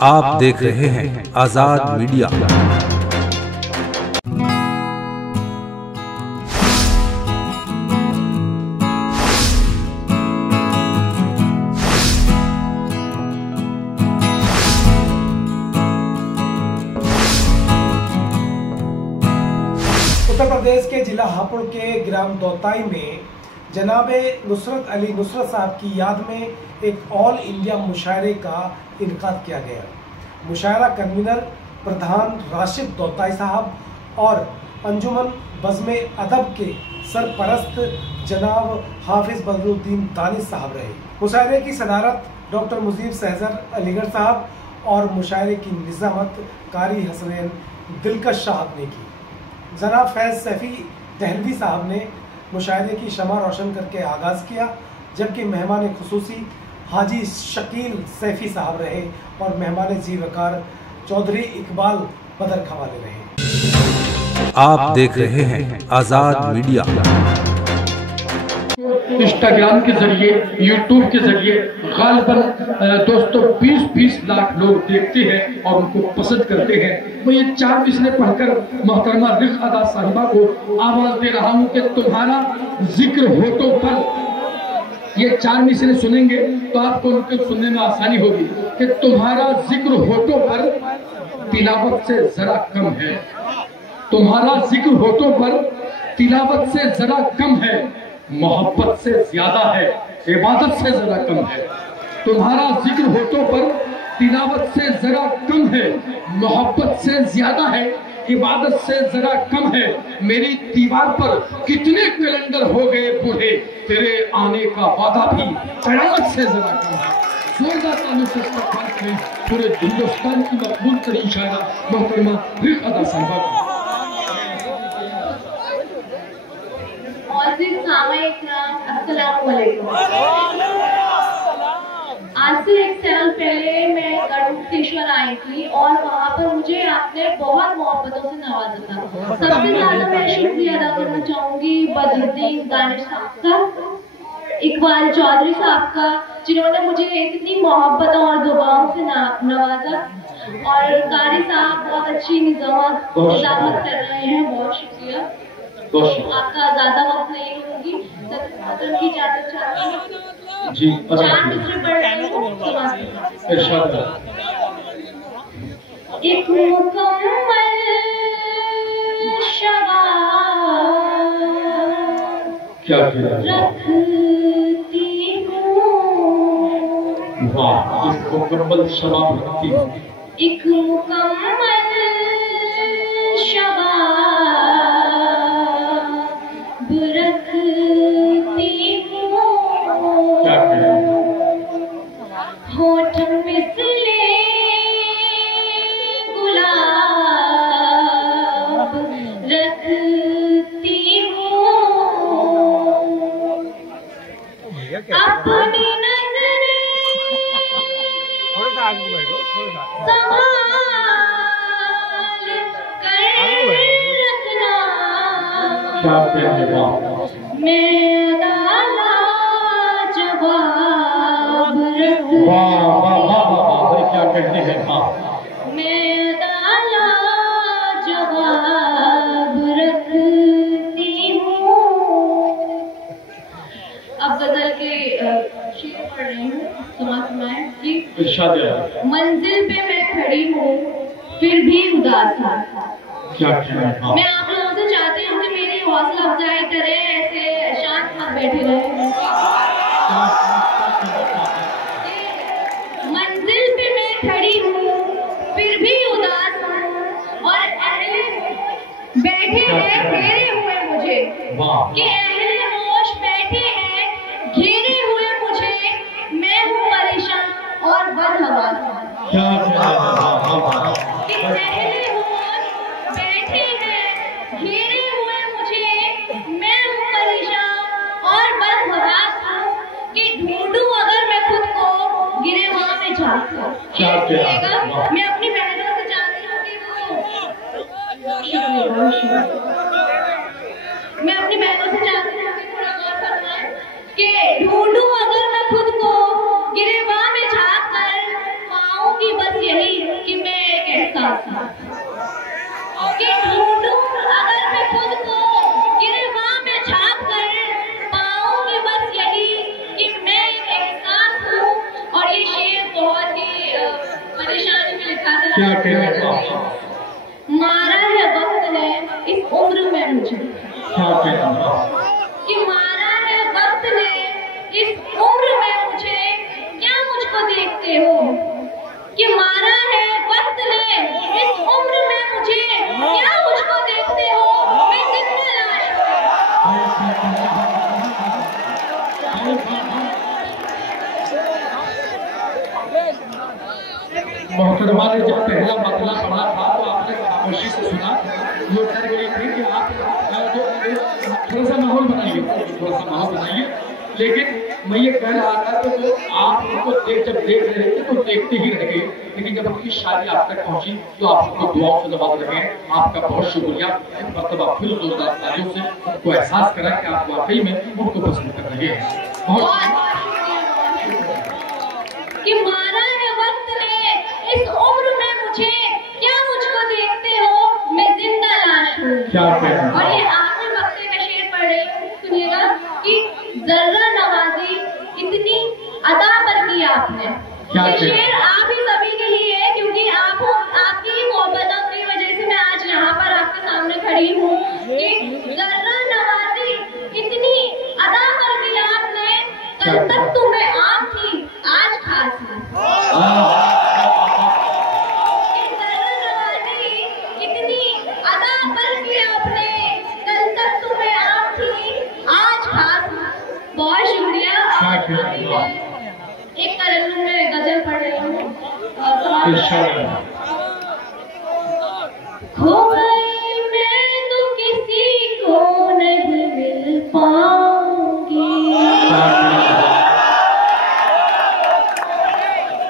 आप देख रहे हैं आजाद मीडिया। उत्तर प्रदेश के जिला हापुड़ के ग्राम दौताई में जनाबे नुसरत अली नुसरत साहब की याद में एक ऑल इंडिया मुशायरे का इनकाद किया गया। मुशायरा कन्वीनर प्रधान राशिद दौताई साहब और अंजुमन बज़्म अदब के सरपरस्त जनाब हाफिज बदरुद्दीन दानिश साहब रहे। मुशायरे की सदारत डॉक्टर मुजीब सहजर अलीगढ़ साहब और मुशायरे की निज़ामत कारी हसनैन दिलकश साहब ने की। जनाब फैज़ सैफी दहलवी साहब ने मुशायरे की शमा रोशन करके आगाज़ किया, जबकि मेहमान खुसूसी हाजी शकील सैफी साहब रहे और मेहमान जी वकार चौधरी इकबाल बदर खवाले रहे। आप देख रहे हैं आजाद मीडिया। इंस्टाग्राम के जरिए, यूट्यूब के जरिए गालिबन दोस्तों 20-20 लाख लोग देखते हैं और उनको पसंद करते हैं। मैं ये 4 मिसरे पढ़कर मोहतरमा रिख अदा साहिबा को आवाज दे रहा हूँ कि तुम्हारा जिक्र होठों पर, ये 4 मिसरे सुनेंगे तो आपको उनको सुनने में आसानी होगी कि तुम्हारा जिक्र होठों पर तिलावत से जरा कम है, तुम्हारा जिक्र होठों पर तिलावत से जरा कम है, मोहब्बत से ज्यादा है, इबादत से जरा कम है। तुम्हारा जिक्र होठों पर तिलावत से जरा कम है, मोहब्बत से ज्यादा है, इबादत से जरा कम है। मेरी दीवार पर कितने कैलेंडर हो गए बूढ़े, तेरे आने का वादा भी कयामत से जरा कम है। जोरदार तालियों से इस्तकबाल करें पूरे हिंदुस्तान की मकबूल तरीन शायरा मोहतरमा रिख अदा साहिबा का। आज से 1 साल पहले मैं गढ़मुक्तेश्वर आई थी और वहाँ पर मुझे आपने बहुत मोहब्बतों से नवाजा था। सबसे ज्यादा मैं शुक्रिया अदा करना चाहूंगी बदरुद्दीन दानिश साहब का, इकबाल चौधरी साहब का, जिन्होंने मुझे इतनी मोहब्बतों और दुआओं से नवाजा, और कारी साहब बहुत अच्छी निजामत कर रहे हैं। बहुत शुक्रिया आपका। ज्यादा वक्त नहीं लूंगी, की इजाजत चाहती जी। 4 मिसरे पढ़ रही हूँ। एक मुकम्मल क्या रखती हूँ, वाह, एक मुकम्मल शबाब रखती हूँ, एक मुकम्मल शबाब रखती हूँ। क्या होठ मिसले गुलाब रखती हूँ, अपनी नजरें संभाल कर रखना, मैं डाला जवाब रखना, क्या कहते हैं। मैं डाला जवाब रखती हूँ। अब गजल के शेर पढ़ रही हूँ, सुनाएं कि मंजिल पे मैं खड़ी हूँ फिर भी उदास था। क्या मैं आप लोगों से चाहती हूँ कि मेरी हौसला अफजाई करें, ऐसे शांत मत बैठे रहे। मंजिल पे मैं खड़ी हूँ फिर भी उदास हूँ, और अहले बैठे हैं घेरे हुए मुझे, कि अहले होश बैठे हैं घेरे हुए मुझे, मैं हूँ परेशान और बदहवास। अहले होश बैठे हैं घेरे हुए मुझे, मैं हूँ परेशान और बदहवास हूँ, कि ढूंढूं अगर मैं खुद को गिरेबान में जाकर। मैं अपनी बहनों से चाहती हूँ कि वो खामोश हूँ। मैं अपनी बहनों से चाहती हूँ कि थोड़ा गौर फरमाएं कि ढूंढूं अगर मैं खुद को गिरेबान में झांक कर पाऊंगी बस यही कि मैं एक एहसास हूँ। कि ढूंढूं अगर मैं खुद को गिरेबान में झांक कर पाऊंगी बस यही कि मैं एक एहसास हूँ। और ये शेर बहुत ही परेशानी में लिखा था। क्या कहना मारा है वक्त ने इस उम्र में मुझे, क्या कहना कि मारा है वक्त ने इस उम्र में मुझे, क्या मुझको देखते हो? कि मारा है वक्त ने इस उम्र में मुझे, क्या मुझको देखते हो? मैं जिंदा लाश मोहतरमा ने जब पहला मतला पढ़ा था तो आपने खामोशी से सुना। वो डर गई थी कि आप थोड़ा सा माहौल बनाइए। लेकिन मैं ये कह रहा था कि जो आप उनको जब देख रहे थे तो देखते ही रह गए, लेकिन जब उनकी शादी आप तक पहुंची तो आप उनको दुआओं से नवाज रहे हैं। आपका बहुत शुक्रिया। एक मरतबा फिर जोरदार तालियों से उनको एहसास करा कि आप वाकई में उनको पसंद कर रहे हैं। बहुत कि मारा है वक्त ने इस उम्र में मुझे, क्या मुझको देखते हो? मैं जिंदा लाश हूँ। और ये आखिरी वक्ते का शेर पढ़ रही हूँ, सुनिएगा। कि जर्रा नवाजी इतनी अदा पर की आपने। ये शेर आप ही सभी के लिए है, क्योंकि आपकी मोहब्बतों की वजह से मैं आज यहाँ पर आपके सामने खड़ी हूँ। कि जर्रा नवाजी इतनी अदा पर की आपने, कल तक तुम्हें आम थी आज खास है। इतनी अदा पर की आपने, कल तक तुम्हें आम थी आज खास। बहुत शुक्रिया। एक तरन्नुम में गजल पढ़ रही हूँ। खो गई मैं तो किसी को नहीं मिल पाऊंगी,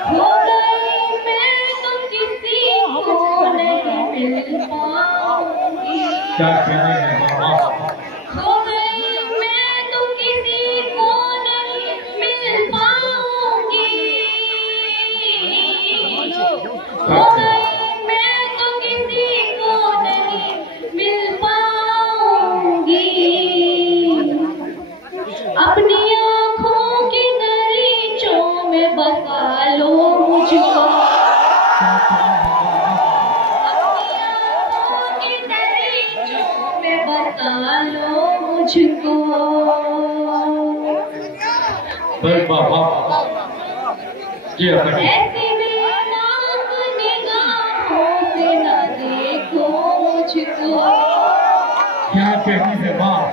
खो गई मैं तो किसी को नहीं मिल पाऊंगी, खो गई मैं तो किसी को नहीं मिल पाऊंगी, खो गई मैं तो किसी को नहीं मिल पाऊंगी। अपनी आँखों की दरीचों में बसा लो मुझको, अपनी आँखों की दरीचों में बसा लो मुझको। ऐसी बेनाक निगाहों से न देखो मुझको, क्या कहती है बात?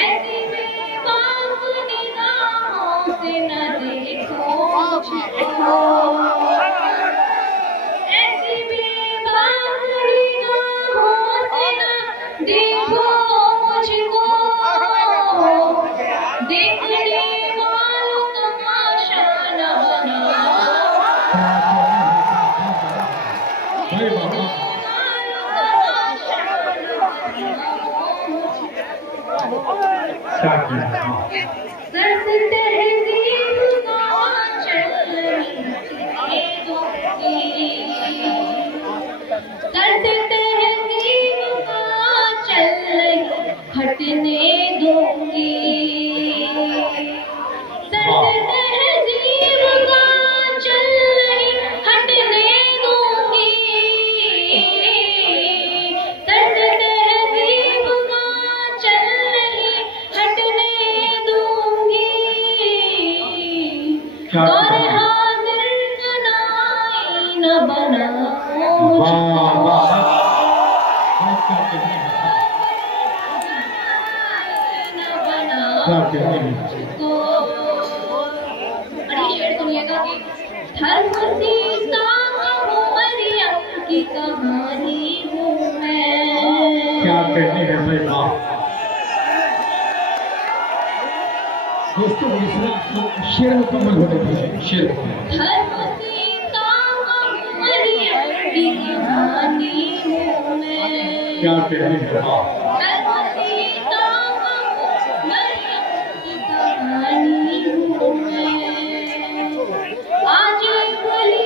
ऐसी बेबाक निगाहों से न देखो मुझको, ऐसी बेबाक निगाहों से न देखो मुझको। देखने वालों तमाशा न हटने दूंगी, तहजीब का चल नहीं हटने दूंगी, तहजीब का चल नहीं हटने दूंगी। और हाजिर नाई न बनाओ मुझको। और ये शेर सुनिएगा कि हर सीता हूँ मरियम की कहानी हूँ मैं। क्या कहते हैं भाई बाप? दोस्तों शेर मुकम्मल होने दीजिए। शेर हर सीता हूँ मरियम की कहानी हूँ मैं। क्या कहने हैं वाह आज बोली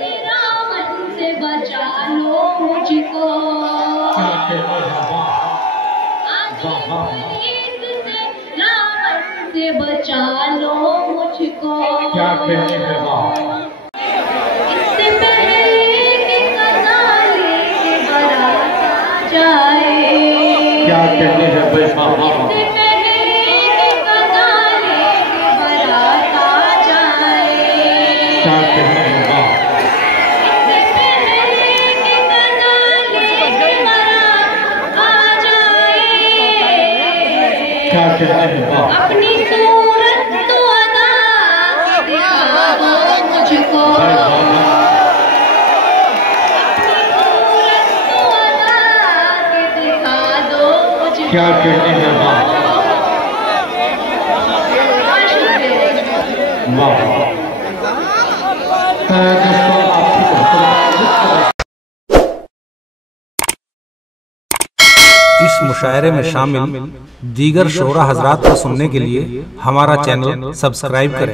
तेरा मन से बचा लो मुझको, क्या कहने हैं वाह आज बोली रावण से बचा लो मुझको, क्या कहने हैं वाह इससे पहले कि कनाले के बारात आ जाए, क्या कहने हैं भाई वाह इससे पहले कि कनाले के बारात आ जाए, क्या कहने हैं वाह इससे पहले कि कनाले के बारात आ जाए, क्या कहने हैं वाह अपनी सूरत तो अदा के दिखा दो मुझको, भाई वाह अपनी सूरत तो अदा के दिखा दो मुझको। क्या कहने हैं वाह बहुत शुक्रिया। वाह दोस्तों आपकी इस मुशायरे में शामिल दीगर शोरा हजरात को सुनने के लिए हमारा चैनल सब्सक्राइब करें।